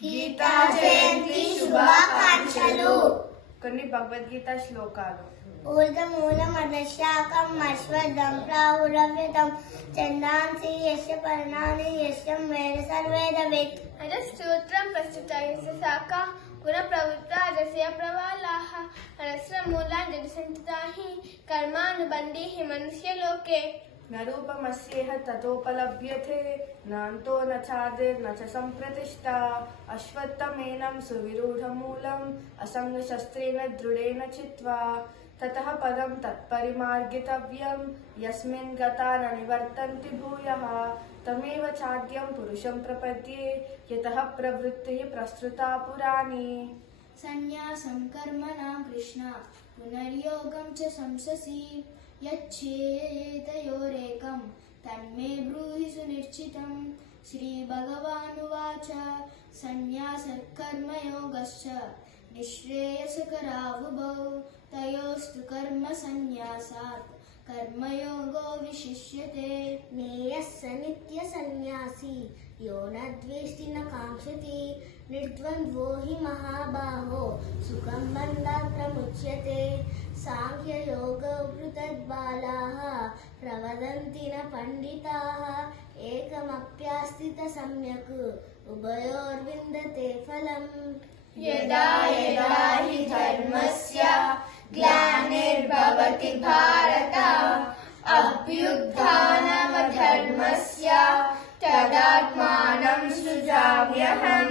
గీతా జయంతి శుభాకాంక్షలు. కొన్ని భగవద్గీత శ్లోకాలు. ఊర్ధమూలమదశాకం అశ్వత్థం ప్రాహురవ్యతం ఛందాంసి యస్య పర్ణాని యస్యం వేద సర్వేదవిత్. స్తోత్రం ప్రస్తుత శాఖ గుణ ప్రవృత్త రస్య ప్రవాలాః అనస్రమూలాన్ జడిసంతతాః కర్మానుబంధీః మనుష్యలోకే. నరూపమస్యేహ తతోపలభ్యతే నాంతో న ఛాదిర్న చ సంప్రతిష్ఠా అశ్వత్థమేనం సువిరూఢమూలం అసంగశస్త్రేణ దృఢేన చిత్వా తతః పదం తత్పరిమార్గితవ్యం యస్మిన్ గతా న నివర్తంతి భూయః తమేవ చాద్యం పురుషం ప్రపద్యే యతః ప్రవృత్తిః ప్రస్తుతా పురాణి. సన్యాసం కర్మణాం కృష్ణ పునర్యోగం చ సంససి యచ్చేతయోరేకం తన్మే బ్రూహి సునిశ్చితం. శ్రీభగవానువాచ సన్యాసః కర్మయోగశ్చ నిశ్రేయసకరావుభౌ తయోస్తు కర్మ సన్యాసాత్ కర్మయోగో విశిష్యతే. నేయస్స నిత్య సన్యాసి యో న ద్వేష్టి న కాంక్షతి నిర్ద్వంద్వో హి మహాబాహో సుఖం బంధాత్ ప్రముచ్యతే. సాంఖ్యయోగవృతద్బాలాః ప్రవదంతి న పండితాః ఏకమప్యాస్థిత సమ్యక్ ఉభయోర్విందతే ఫలం. యదా యదా హి ధర్మస్య గ్లానిర్భవతి భారత అభ్యుత్థానమధర్మస్య తదాత్మానం సృజామ్యహం.